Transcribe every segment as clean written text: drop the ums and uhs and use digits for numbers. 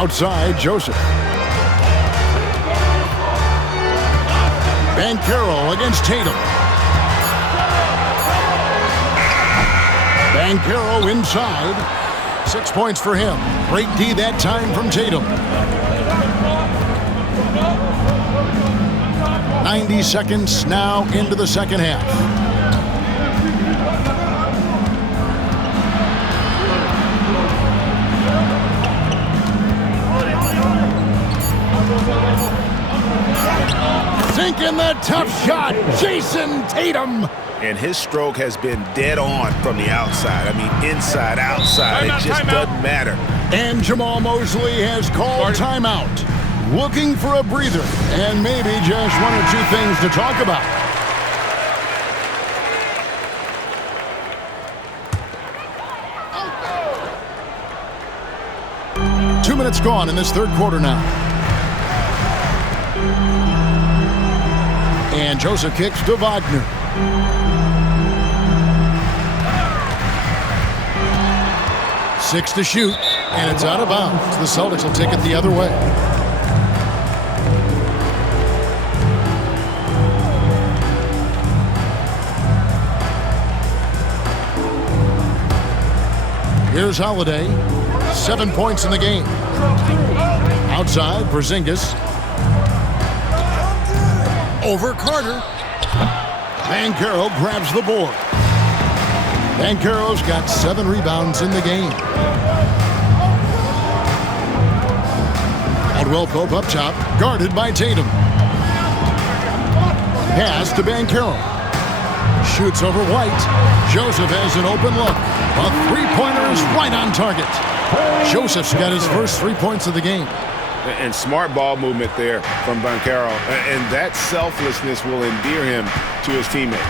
Outside, Joseph. Banchero against Tatum. Banchero inside. 6 points for him. Great D that time from Tatum. 90 seconds now into the second half. Sinking the tough shot, Jason Tatum. And his stroke has been dead on from the outside. I mean, inside, outside, it just doesn't matter. And Jamal Mosley has called timeout. Looking for a breather and maybe just one or two things to talk about. Oh. 2 minutes gone in this third quarter now. And Joseph kicks to Wagner. Six to shoot, and it's out of bounds. The Celtics will take it the other way. Here's Holiday. 7 points in the game. Outside, Porzingis. Over Carter. Banchero grabs the board. Banchero's got 7 rebounds in the game. Caldwell Pope up top, guarded by Tatum. Pass to Banchero. Shoots over White. Joseph has an open look. A three-pointer is right on target. Joseph's got his first 3 points of the game. And smart ball movement there from Banchero. And that selflessness will endear him to his teammates.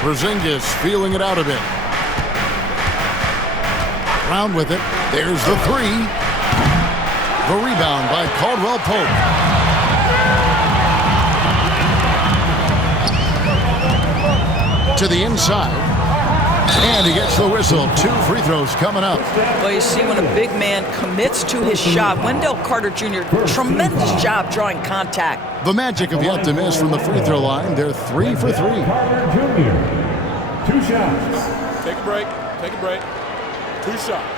Porzingis feeling it out a bit. Round with it. There's the three. The rebound by Caldwell Pope. To the inside. And he gets the whistle. 2 free throws coming up. Well, you see, when a big man commits to his shot, Wendell Carter Jr., tremendous job drawing contact. The Magic have yet to miss from the free throw line. They're 3 for 3. Carter Jr., 2 shots. Take a break. Take a break. 2 shots.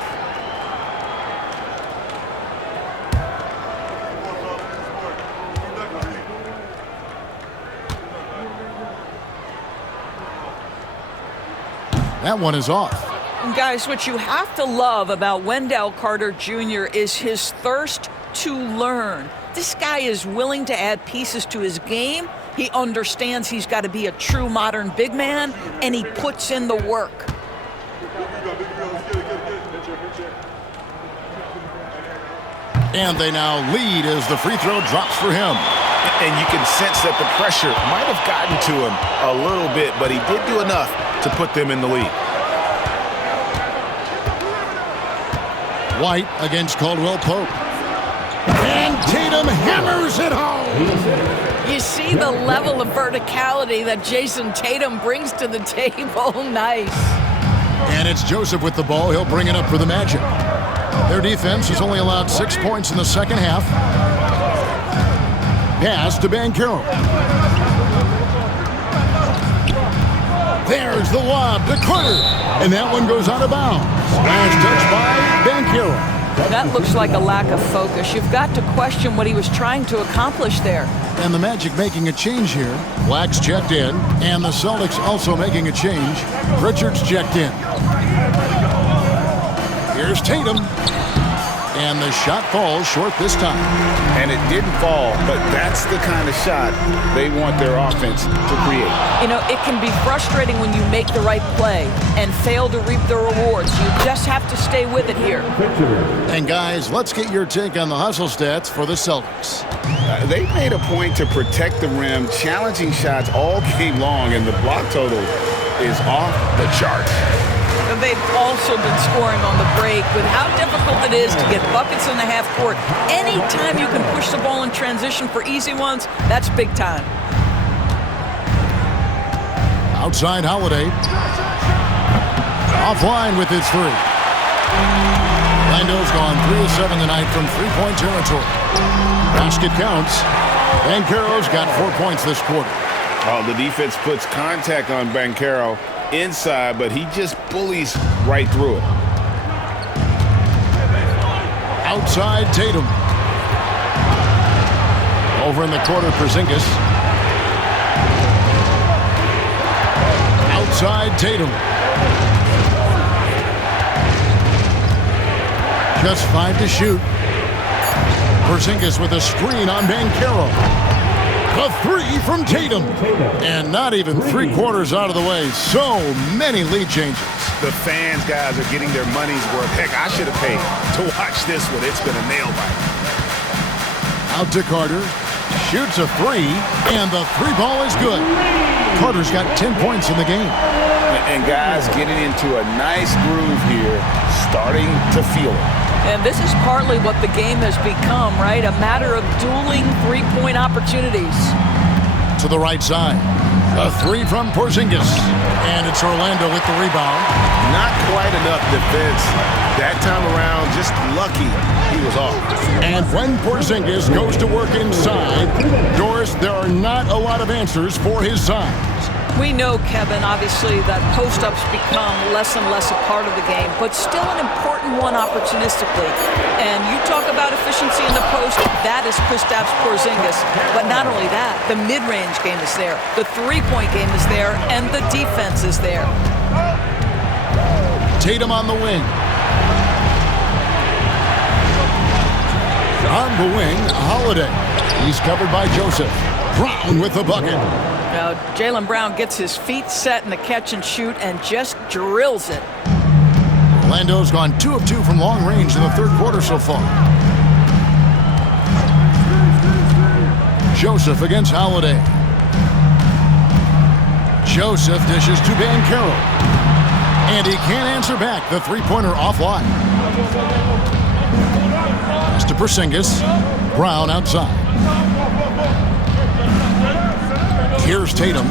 That one is off. Guys, what you have to love about Wendell Carter Jr. is his thirst to learn. This guy is willing to add pieces to his game. He understands he's got to be a true modern big man, and he puts in the work. And they now lead as the free throw drops for him. And you can sense that the pressure might have gotten to him a little bit, but he did do enough to put them in the lead. White against Caldwell Pope. And Tatum hammers it home. You see the level of verticality that Jason Tatum brings to the table. Nice. And it's Joseph with the ball. He'll bring it up for the Magic. Their defense has only allowed 6 points in the second half. Pass to Banchero. There's the lob to Carter. And that one goes out of bounds. Last touch by Banchero. That looks like a lack of focus. You've got to question what he was trying to accomplish there. And the Magic making a change here. Black's checked in. And the Celtics also making a change. Richards checked in. Here's Tatum. And the shot falls short this time. And it didn't fall, but that's the kind of shot they want their offense to create. You know, it can be frustrating when you make the right play and fail to reap the rewards. You just have to stay with it here. And guys, let's get your take on the hustle stats for the Celtics. They made a point to protect the rim, challenging shots all game long, and the block total is off the charts. They've also been scoring on the break. With how difficult it is to get buckets in the half court, anytime you can push the ball in transition for easy ones, that's big time. Outside Holiday. Offline with his three. Orlando's gone 3 of 7 tonight from three-point territory. Basket counts. Banchero's got 4 points this quarter. Oh, the defense puts contact on Banchero inside, but he just bullies right through it. Outside Tatum. Over in the corner, Porzingis. Outside Tatum. Just 5 to shoot. Porzingis with a screen on Banchero. The 3 from Tatum. And not even 3/4 out of the way. So many lead changes. The fans, guys, are getting their money's worth. Heck, I should have paid to watch this one. It's been a nail biter. Out to Carter. Shoots a 3, and the 3 ball is good. Carter's got 10 points in the game. And guys getting into a nice groove here, starting to feel it. And this is partly what the game has become, right? A matter of dueling three-point opportunities. To the right side. A 3 from Porzingis. And it's Orlando with the rebound. Not quite enough defense that time around. Just lucky he was off. And when Porzingis goes to work inside, Doris, there are not a lot of answers for his size. We know, Kevin, obviously, that post-ups become less and less a part of the game, but still an important one opportunistically. And you talk about efficiency in the post, that is Kristaps Porzingis. But not only that, the mid-range game is there, the three-point game is there, and the defense is there. Tatum on the wing. On the wing, Holiday. He's covered by Joseph. Brown with the bucket. Now, Jaylen Brown gets his feet set in the catch and shoot and just drills it. Orlando's gone 2 of 2 from long range in the third quarter so far. Joseph against Holiday. Joseph dishes to Banchero. And he can't answer back. The three-pointer offline. Pass to Porzingis. Brown outside. Here's Tatum.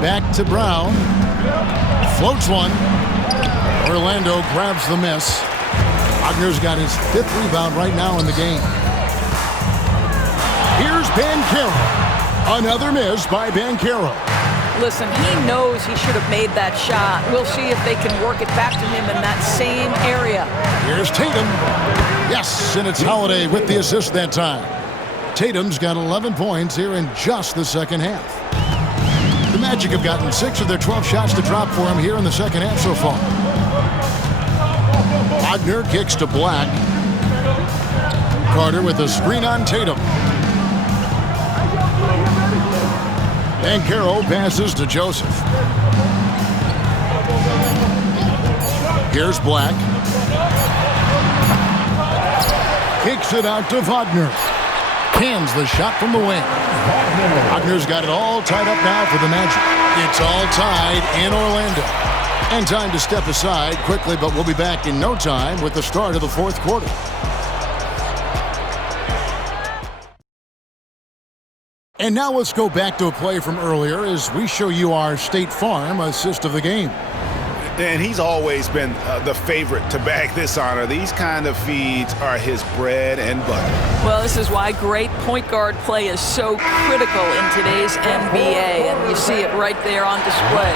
Back to Brown. Floats one. Orlando grabs the miss. Wagner's got his 5th rebound right now in the game. Here's Banchero. Another miss by Banchero. Listen, he knows he should have made that shot. We'll see if they can work it back to him in that same area. Here's Tatum. Yes, and it's Holiday with the assist that time. Tatum's got 11 points here in just the second half. The Magic have gotten 6 of their 12 shots to drop for him here in the second half so far. Wagner kicks to Black. Carter with a screen on Tatum. Banchero passes to Joseph. Here's Black. Kicks it out to Wagner. Cans the shot from the wing. Wagner's got it all tied up now for the Magic. It's all tied in Orlando. And time to step aside quickly, but we'll be back in no time with the start of the fourth quarter. And now let's go back to a play from earlier as we show you our State Farm assist of the game. And he's always been the favorite to bag this honor. These kind of feeds are his bread and butter. Well, this is why great point guard play is so critical in today's NBA, and you see it right there on display.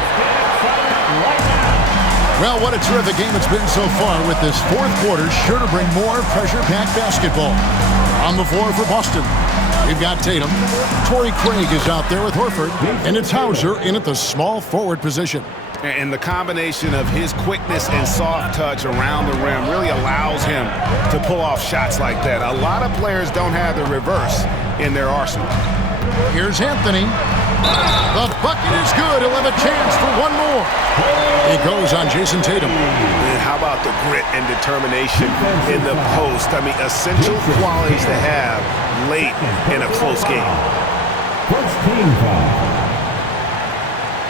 Well, what a terrific game it's been so far, with this fourth quarter sure to bring more pressure-packed basketball. On the floor for Boston, we've got Tatum. Torrey Craig is out there with Horford, and it's Hauser in at the small forward position. And the combination of his quickness and soft touch around the rim really allows him to pull off shots like that. A lot of players don't have the reverse in their arsenal. Here's Anthony. The bucket is good. He'll have a chance for one more. It goes on Jason Tatum. And how about the grit and determination in the post? I mean, essential qualities to have late in a close game. First team foul.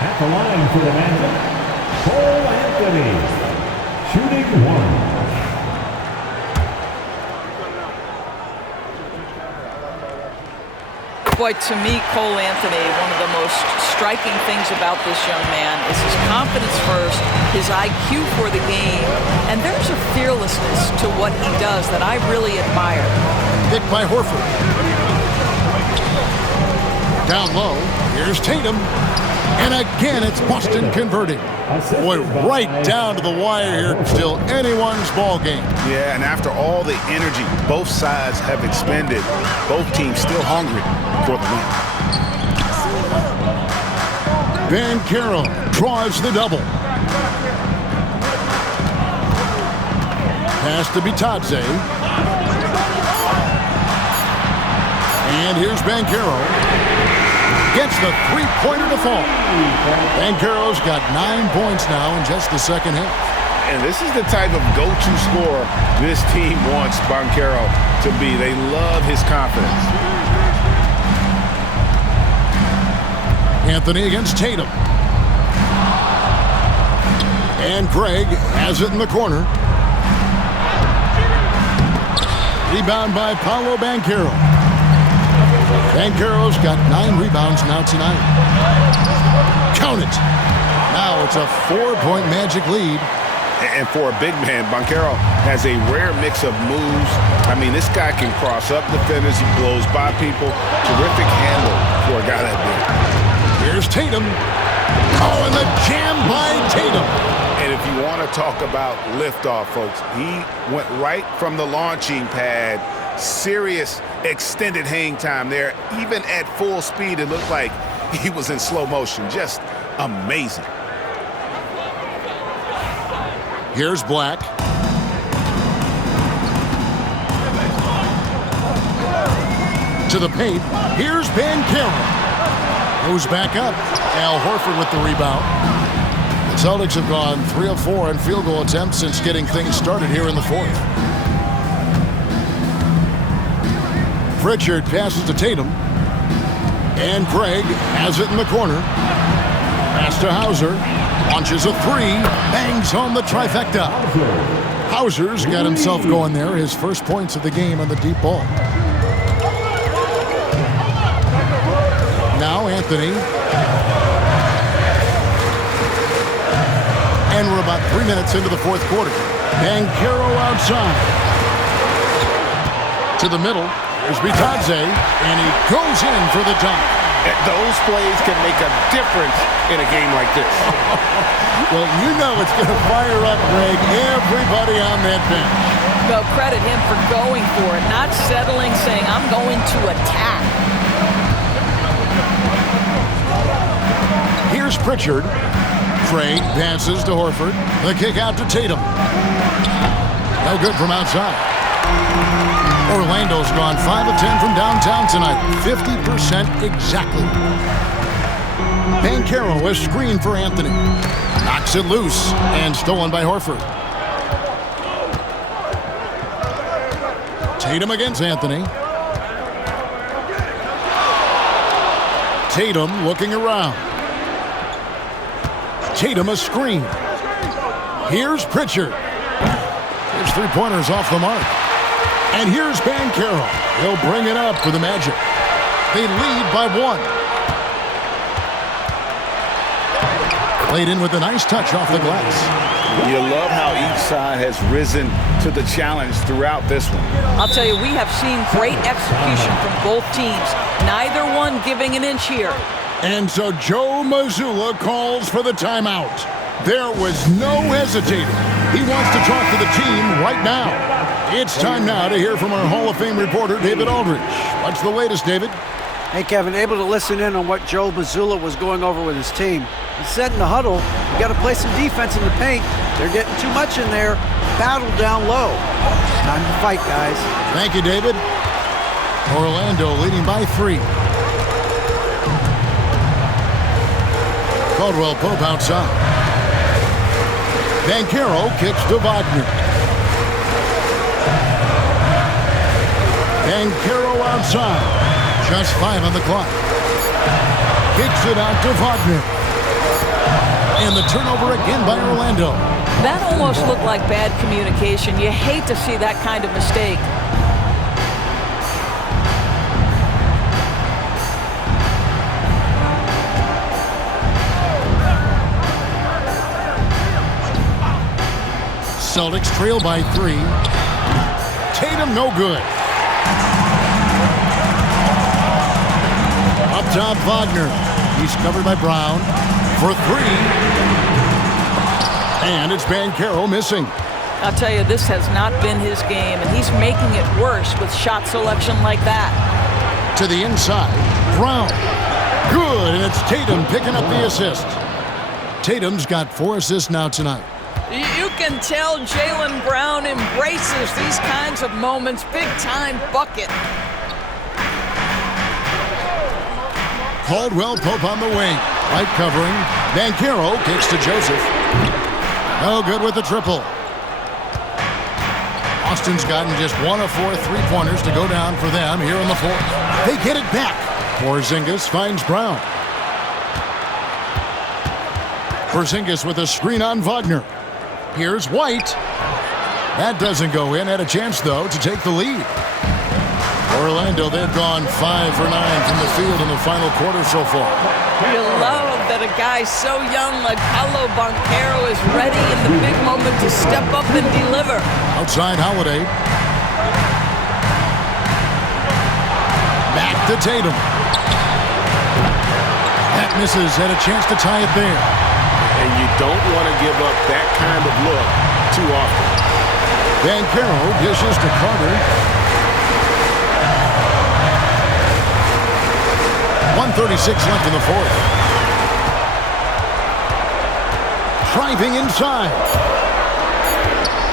At the line for the Magic, Cole Anthony, shooting one. Boy, to me, Cole Anthony, one of the most striking things about this young man is his confidence first, his IQ for the game, and there's a fearlessness to what he does that I really admire. Hit by Horford. Down low, here's Tatum. And again, it's Boston converting. Boy, right down to the wire here. Still anyone's ball game. Yeah, and after all the energy both sides have expended, both teams still hungry for the win. Banchero draws the double. Pass to Bitadze. And here's Banchero. Gets the three-pointer to fall. Banchero's got 9 points now in just the second half. And this is the type of go-to scorer this team wants Banchero to be. They love his confidence. Anthony against Tatum. And Craig has it in the corner. Rebound by Paolo Banchero. Banchero's got 9 rebounds now tonight. Count it. Now it's a 4-point Magic lead. And for a big man, Banchero has a rare mix of moves. I mean, this guy can cross up defenders. He blows by people. Terrific handle for a guy that big. Here's Tatum. Oh, and the jam by Tatum. And if you want to talk about liftoff, folks, he went right from the launching pad. Serious extended hang time there. Even at full speed, it looked like he was in slow motion. Just amazing. Here's Black. To the paint. Here's Banchero. Goes back up. Al Horford with the rebound. The Celtics have gone 3 of 4 in field goal attempts since getting things started here in the fourth. Pritchard passes to Tatum. And Craig has it in the corner. Pass to Hauser. Launches a three. Bangs home the trifecta. Hauser's got himself going there. His first points of the game on the deep ball. Now Anthony. And we're about 3 minutes into the fourth quarter. Banchero outside. To the middle. There's Bitadze, and he goes in for the dunk. Those plays can make a difference in a game like this. Well, you know it's going to fire up, Greg, everybody on that bench. Well, credit him for going for it, not settling, saying, I'm going to attack. Here's Pritchard. Craig passes to Horford. The kick out to Tatum. No good from outside. Orlando's gone 5 of 10 from downtown tonight. 50% exactly. Banchero is screened for Anthony. Knocks it loose and stolen by Horford. Tatum against Anthony. Tatum looking around. Tatum a screen. Here's Pritchard. His three-pointers off the mark. And here's Banchero. He'll bring it up for the Magic. They lead by 1. Played in with a nice touch off the glass. You love how each side has risen to the challenge throughout this one. I'll tell you, we have seen great execution from both teams. Neither one giving an inch here. And so Joe Mazzulla calls for the timeout. There was no hesitating. He wants to talk to the team right now. It's time now to hear from our Hall of Fame reporter, David Aldridge. What's the latest, David? Hey, Kevin, able to listen in on what Joe Mazzulla was going over with his team. He said in the huddle, you got to play some defense in the paint. They're getting too much in there. Battle down low. Time to fight, guys. Thank you, David. Orlando leading by 3. Caldwell Pope outside. Banchero kicks to Wagner. Banchero outside. Just 5 on the clock. Kicks it out to Wagner. And the turnover again by Orlando. That almost looked like bad communication. You hate to see that kind of mistake. Celtics trail by 3. Tatum, no good. Up top, Wagner. He's covered by Brown for 3. And it's Banchero missing. I'll tell you, this has not been his game, and he's making it worse with shot selection like that. To the inside, Brown. Good, and it's Tatum picking up the assist. Tatum's got 4 assists now tonight. You can tell Jaylen Brown embraces these kinds of moments. Big-time bucket. Caldwell Pope on the wing. Right covering. Banchero kicks to Joseph. No good with the triple. Austin's gotten just 1 of 4 three-pointers to go down for them here in the 4th. They get it back. Porzingis finds Brown. Porzingis with a screen on Wagner. Here's White. That doesn't go in. Had a chance, though, to take the lead. Orlando, they've gone 5 for 9 from the field in the final quarter so far. You love that a guy so young like Paolo Banchero is ready in the big moment to step up and deliver. Outside Holiday. Back to Tatum. That misses. Had a chance to tie it there. And you don't want to give up that kind of look too often. Banchero dishes to Carter. 1:36 left in the 4th. Driving inside.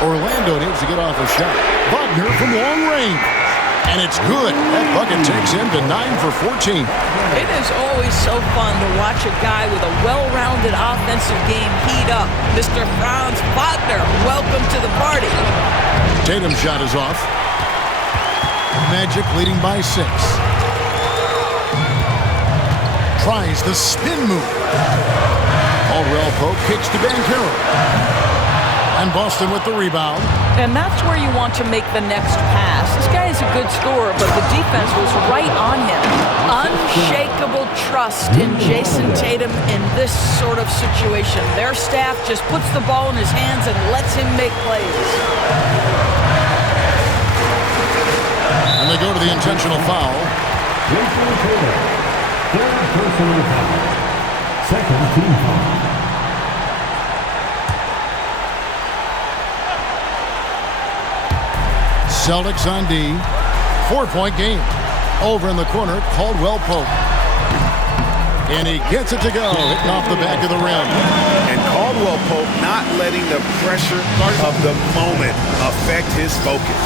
Orlando needs to get off a shot. Wagner from long range. And it's good. That bucket takes him to 9 for 14. It is always so fun to watch a guy with a well-rounded offensive game heat up. Mr. Franz Wagner, welcome to the party. Tatum's shot is off. Magic leading by 6. Tries the spin move. Caldwell Pope kicks to Banchero. And Boston with the rebound. And that's where you want to make the next pass. This guy is a good scorer, but the defense was right on him. Unshakable trust in Jason Tatum in this sort of situation. Their staff just puts the ball in his hands and lets him make plays. And they go to the intentional foul. Third personal foul. Second team foul. Celtics on D. 4-point game. Over in the corner, Caldwell Pope. And he gets it to go, hitting off the back of the rim. And Caldwell Pope not letting the pressure of the moment affect his focus.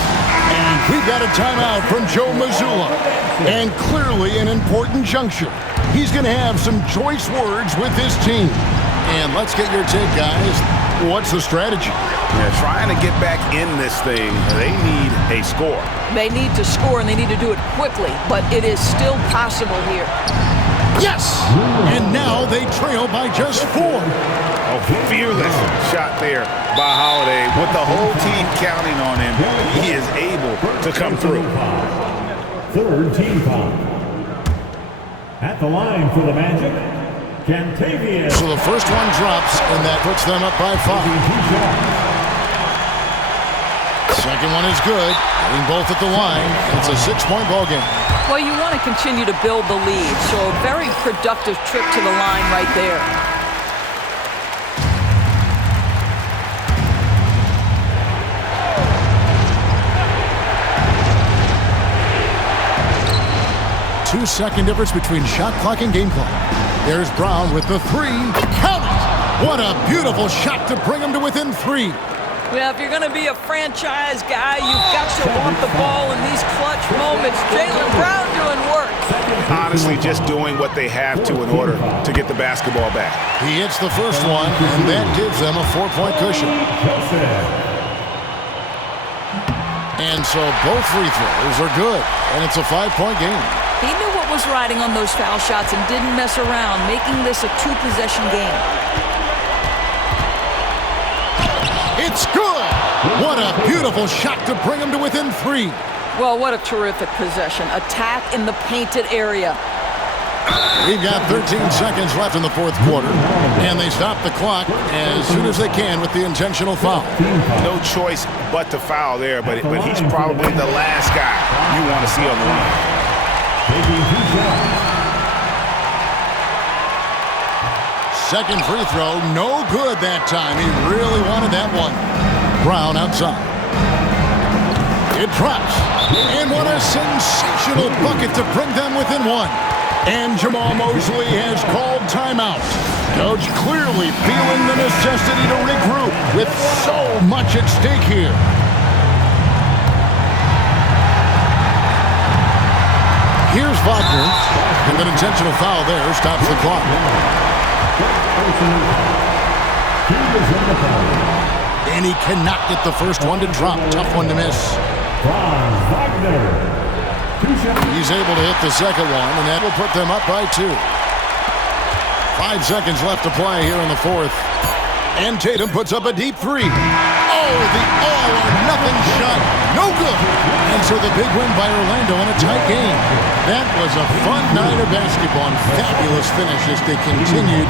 And we've got a timeout from Joe Mazzulla. And clearly an important juncture. He's going to have some choice words with his team. And let's get your take, guys. What's the strategy? They're trying to get back in this thing. They need a score. They need to score, and they need to do it quickly, but it is still possible here. Yes! And now they trail by just 4. A fearless shot there by Holiday. With the whole team counting on him, he is able to come through. Third team foul. At the line for the Magic, Cantavius. So the first one drops, and that puts them up by 5. Second one is good. Hitting both at the line. It's a 6-point ball game. Well, you want to continue to build the lead, so a very productive trip to the line right there. Two-second difference between shot clock and game clock. There's Brown with the 3. Count it! What a beautiful shot to bring him to within 3. Well, if you're going to be a franchise guy, you've got to want the ball in these clutch moments. Jaylen Brown doing work. Honestly, just doing what they have to in order to get the basketball back. He hits the first one, and that gives them a 4-point cushion. And so both free throws are good, and it's a 5-point game. He knew what was riding on those foul shots and didn't mess around, making this a 2-possession game. It's good! What a beautiful shot to bring him to within 3. Well, what a terrific possession. Attack in the painted area. We've got 13 seconds left in the fourth quarter, and they stop the clock as soon as they can with the intentional foul. No choice but to foul there, but he's probably the last guy you want to see on the line. Second free throw, no good that time. He really wanted that one. Brown outside. It drops. And what a sensational bucket to bring them within one. And Jamal Mosley has called timeout. Coach clearly feeling the necessity to regroup with so much at stake here. Here's Wagner. And an intentional foul there stops the clock. And he cannot get the first one to drop. Tough one to miss. He's able to hit the second one, and that will put them up by 2. 5 seconds left to play here in the fourth. And Tatum puts up a deep three. Oh, the all-or-nothing shot. No good. And so the big win by Orlando in a tight game. That was a fun night of basketball and fabulous finish as they continued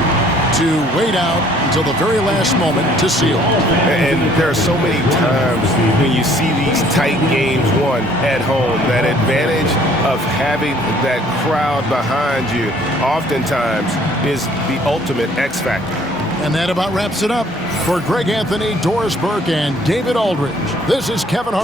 to wait out until the very last moment to seal. And there are so many times when you see these tight games won at home, that advantage of having that crowd behind you oftentimes is the ultimate X factor. And that about wraps it up. For Greg Anthony, Doris Burke, and David Aldridge, this is Kevin Hart.